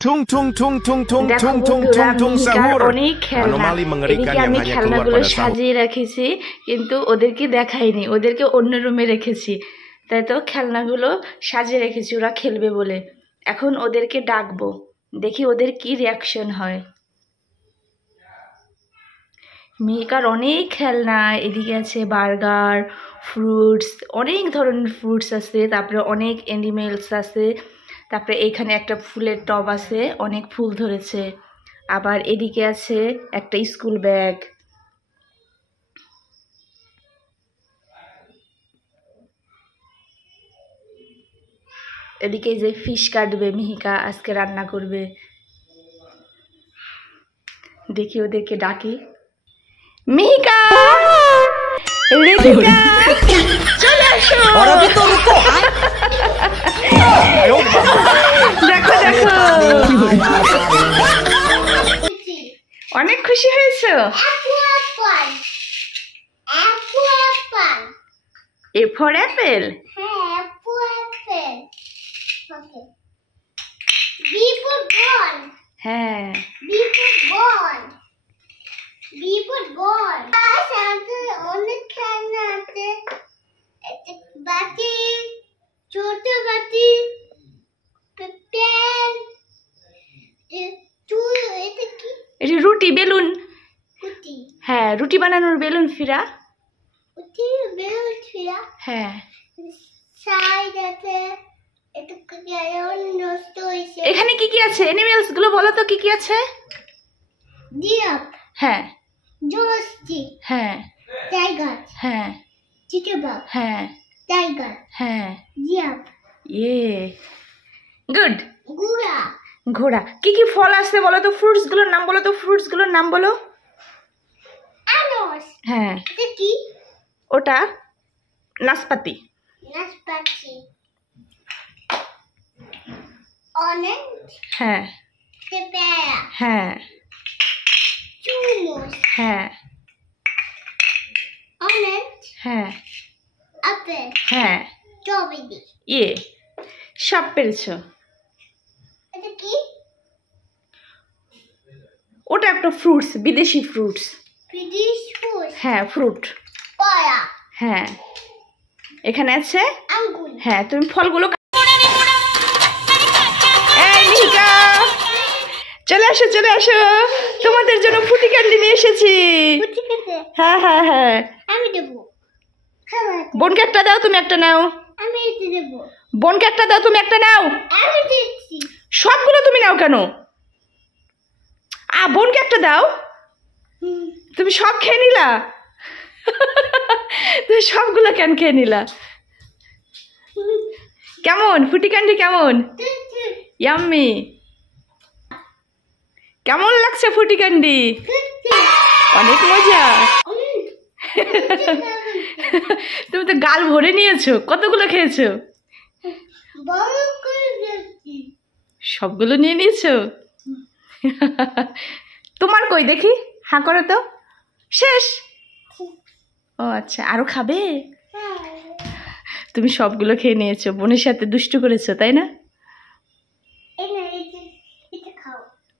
Tung tung tung tung tung tung tung tung tung sahur. Anomali mengerikan yang hanya keluar pada sahur. সাজিয়ে রেখেছি কিন্তু ওদেরকে দেখাইনি, ওদেরকে অন্য রুমে রেখেছি। তাই তো খেলনাগুলো সাজিয়ে রেখেছি ওরা খেলবে বলে। এখন ওদেরকে ডাকবো, দেখি ওদের কি রিয়াকশন হয়। মিহিকার অনেক খেলনা, এদিকে আছে বার্গার, ফ্রুটস, অনেক ধরনের ফ্রুটস আছে, তারপরে অনেক অ্যানিমেলস আছে, তারপরে এইখানে একটা ফুলের টব আছে, অনেক ফুল ধরেছে, আবার এদিকে আছে একটা স্কুল ব্যাগ। এদিকে যে ফিশ কাটবে, মিহিকা আজকে রান্না করবে। দেখি ওদেরকে ডাকি। মিহিকা, রিতিকা, চলে আসো। দেখো দেখো, অনেক খুশি হয়েছো? A for Apple. হ্যাঁ, অনেক খেলনা আছে, বাটি, ছোট বাটি, পেন, এটা কি? এটা রুটি, বেলুন। রুটি? হ্যাঁ, রুটি বানানোর বেলুন ফিরা। রুটি বেলুন ফিরা? হ্যাঁ। সাইড আছে, এটা কেমন নষ্ট হয়েছে। এখানে কি কি আছে? অ্যানিমেলস গুলো বলো তো কি কি আছে? জিরাফ। হ্যাঁ। জোস্টি। হ্যাঁ। টাইগার। হ্যাঁ। চিতাবাঘ। হ্যাঁ। টাইগার। হ্যাঁ। জিরাফ। গুড। ঘোড়া। ঘোড়া। কি কি ফল আছে বলো তো? ফ্রুটস গুলোর নাম বলো তো, ফ্রুটস গুলোর নাম বলো। আনারস। হ্যাঁ। এটা কি? ওটা নাশপাতি। নাশপাতি। অরেঞ্জ। হ্যাঁ। পেয়ারা। হ্যাঁ। চুমুচ। হ্যাঁ। অরেঞ্জ। হ্যাঁ। আপেল। হ্যাঁ। স্ট্রবেরি। সব পেরেছো। এটা কি? ওটা একটা ফ্রুটস, বিদেশি ফ্রুটস। বিদেশি ফ্রুট? হ্যাঁ, ফ্রুট। কলা। হ্যাঁ। এখানে আছে আঙ্গুর। হ্যাঁ, তুমি ফলগুলো। এই মিহিকা, চলে আসো চলে আসো, তোমাদের জন্য ফুটি ক্যান্ডি নিয়ে এসেছি। হ্যাঁ হ্যাঁ হ্যাঁ, আমি দেবো। বোনকে একটা দাও, তুমি একটা নাও। আমি এটা দেবো। বোনকে একটা দাও, তুমি একটা নাও। আমি দিচ্ছি। সবগুলো তুমি নাও কেন? বোনকে একটা দাও। তুমি সব খেয়ে নিলা? তুমি সবগুলো কেন খেয়ে নিলা? কেমন ফুটি ক্যান্ডি? কেমন? ইয়াম্মি। কেমন লাগছে ফুটি ক্যান্ডি? অনেক মজা। তুমি তো গাল ভরে নিয়েছো। কতগুলো খেয়েছো? সবগুলো নিয়ে নিয়েছো? তোমার কই দেখি, হাঁ করো তো। শেষ? ও আচ্ছা, আরো খাবে? তুমি সবগুলো খেয়ে নিয়েছো, বোনের সাথে দুষ্টু করেছো তাই না?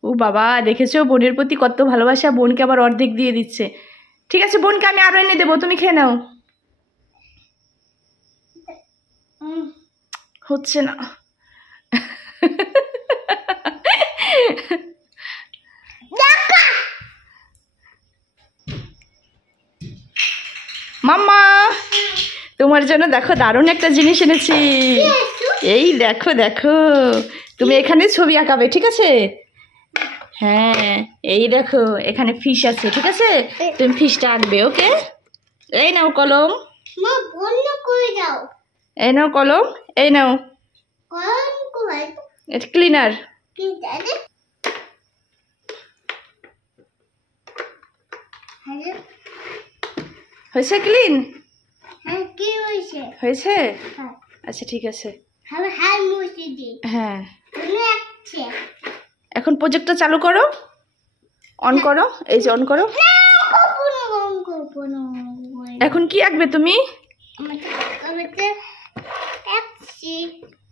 ও বাবা, দেখেছো বোনের প্রতি কত ভালোবাসা, বোনকে আবার অর্ধেক দিয়ে দিচ্ছে। ঠিক আছে, বোনকে আমি আরো এনে দেবো, তুমি খেয়ে নাও। হচ্ছে না। মাম্মা, তোমার জন্য দেখো দারুণ একটা জিনিস এনেছি। এই দেখো দেখো, তুমি এখানে ছবি আঁকাবে, ঠিক আছে? হ্যাঁ, এই দেখো এখানে ফিশ আছে, ঠিক আছে? তুমি ফিশটা আঁকবে, ওকে? এই নাও কলম। মা বন্ধ করে দাও। এই নাও কলম, এই নাও। কলম কই? এটা ক্লিনার। কি দাদা? হ্যালো, হয়েছে ক্লিন? হ্যাঁ, কি হয়েছে? হয়েছে? হ্যাঁ। আচ্ছা ঠিক আছে। আমি হাত মুছে দিই। হ্যাঁ, তুমি আসছে। এখন প্রজেক্টটা চালু করো, অন করো, এই যে অন করো। এখন কি আঁকবে তুমি?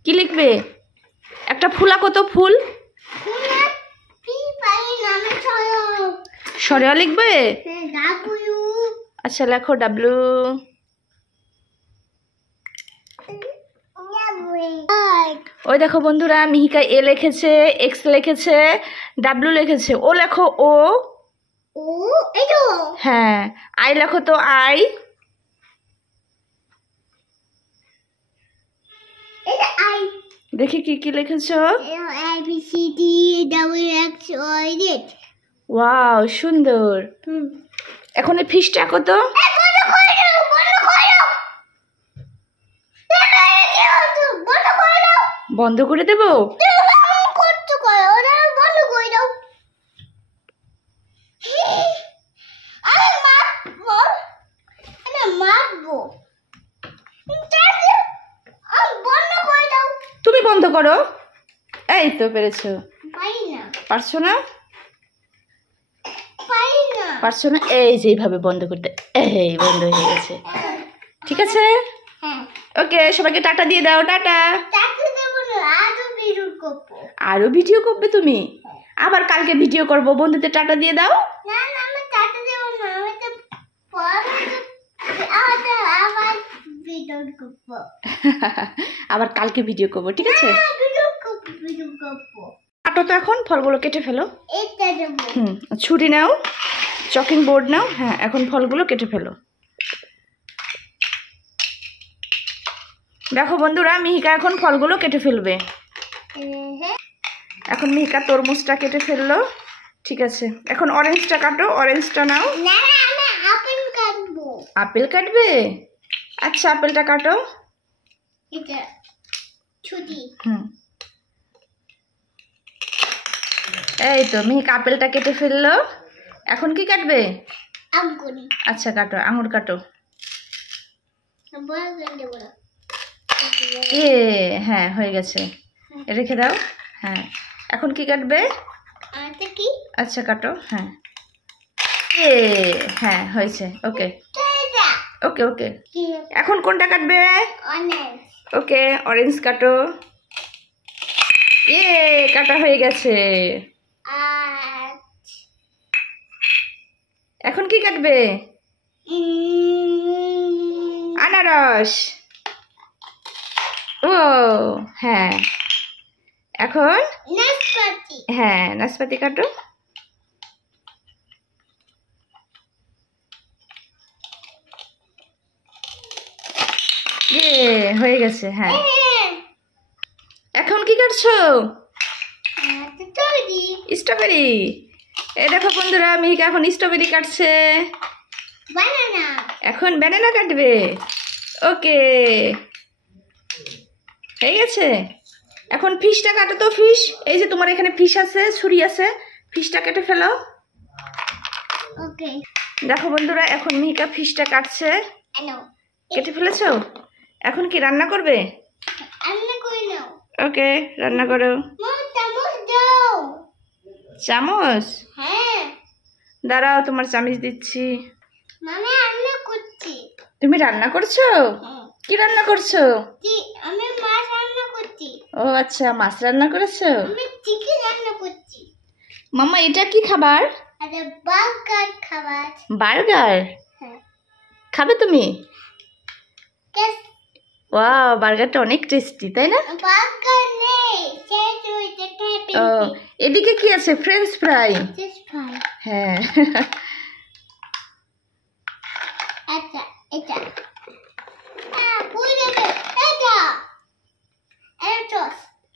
কি লিখবে? একটা ফুল আঁকো তো, ফুল। সরেও লিখবে? ডাব্লিউ। আচ্ছা লেখো ডাব্লু। ওই দেখো বন্ধুরা, মিহিকা এ লিখেছে, এক্স লিখেছে, ডাব্লু লিখেছে। ও লেখো ও। ও এই তো। হ্যাঁ, আই লেখো তো আই। এটা আই। দেখি কি কি লিখেছো। A B C D W X Y Z. Wow, সুন্দর। এখন এই ফিশটা আঁকো তো। বন্ধ করে দেবো? তুমি বন্ধ করো। এই তো পেরেছো। পারছো না? পারছো না? এই যে এইভাবে বন্ধ করতে। এই বন্ধ হয়ে গেছে। ঠিক আছে, ওকে, সবাইকে টাটা দিয়ে দাও। টাটা। আরো ভিডিও করবে তুমি? আবার কালকে ভিডিও করবো। বন্ধুদের টাটা দিয়ে দাও। আবার কালকে ভিডিও করবো, ঠিক আছে? কাটো তো, এখন ফলগুলো কেটে ফেলো। ছুরি নাও, চকিং বোর্ড নাও। হ্যাঁ, এখন ফলগুলো কেটে ফেলো। দেখো বন্ধুরা, মিহিকা এখন ফলগুলো কেটে ফেলবে। এখন মিহিকা তরমুজটা কেটে ফেললো। ঠিক আছে, এখন অরেঞ্জটা কাটো। অরেঞ্জটা নাও। আপেল কাটবে? আচ্ছা, আপেলটা কাটো। এই তো মিহিকা আপেলটা কেটে ফেললো। এখন কি কাটবে? আচ্ছা কাটো, আঙুর কাটো। হ্যাঁ, হয়ে গেছে, রেখে দাও। হ্যাঁ, এখন কি কাটবে? আচ্ছা কাটো। হ্যাঁ, হ্যাঁ হয়েছে। ওকে ওকে ওকে, এখন কোনটা কাটবে? ওকে, অরেঞ্জ কাটো। কাটা হয়ে গেছে। এখন কি কাটবে? আনারস। ও হ্যাঁ, এখন হ্যাঁ, নাশপাতি কাটো। হয়ে গেছে। হ্যাঁ, এখন কি কাটছো? স্ট্রবেরি। এই দেখো বন্ধুরা, মিহিকা এখন স্ট্রবেরি কাটছে। এখন ব্যানানা কাটবে। ওকে, হয়ে গেছে। এখন ফিশটা কাটো তো। ফিশ, এই যে তোমার এখানে ফিশ আছে, ছুরি আছে, ফিশটা কেটে ফেলো। দেখো বন্ধুরা, এখন মিহিকা ফিশটা কাটছে। কেটে ফেলেছো? এখন কি রান্না করবে? ওকে, রান্না করো। চামচ? দাঁড়াও, তোমার চামচ দিচ্ছি। তুমি রান্না করছো? কি রান্না করছো? ও আচ্ছা, মাছ রান্না করেছো। মাম্মা এটা কি খাবার? বার্গার খাবে তুমি? ওয়াও, বার্গারটা অনেক টেস্টি, তাই না? ও, এদিকে কি আছে? French fry. হ্যাঁ।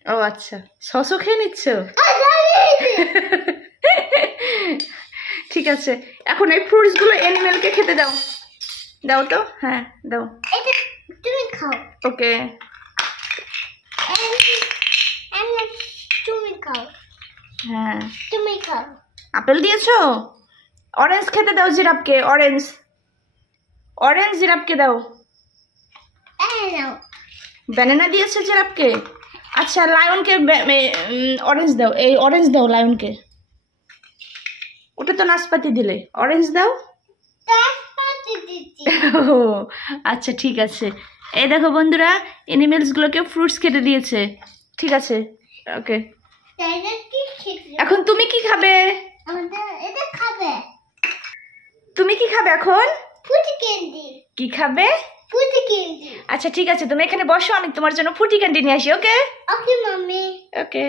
ও আচ্ছা, সসও খেয়ে নিচ্ছ? ঠিক আছে, এখন এই ফ্রুটস গুলো অ্যানিমেলকে খেতে দাও। দাও তো। হ্যাঁ, দাও। তুমি খাও। ওকে, তুমি খাও। হ্যাঁ, তুমি খাও। আপেল দিয়েছো? অরেঞ্জ খেতে দাও জিরাফকে। অরেঞ্জ, অরেঞ্জ জিরাফকে দাও। ব্যানানা দিয়েছে জিরাফকে। আচ্ছা, লায়নকে অরেঞ্জ দাও। এই অরেঞ্জ দাও লায়নকে। ওটা তো নাশপাতি দিলে, অরেঞ্জ দাও। ও আচ্ছা, ঠিক আছে। এই দেখো বন্ধুরা, অ্যানিমেলসগুলোকে ফ্রুটস খেতে দিয়েছে। ঠিক আছে, ওকে। এখন তুমি কি খাবে? খাবে এখন? ফুটি ক্যান্ডি। কি খাবে? ফুটি ক্যান্ডি। আচ্ছা ঠিক আছে, তুমি এখানে বসো, আমি তোমার জন্য ফুটি ক্যান্ডি নিয়ে আসি। ওকে ওকে মাম্মি। ওকে।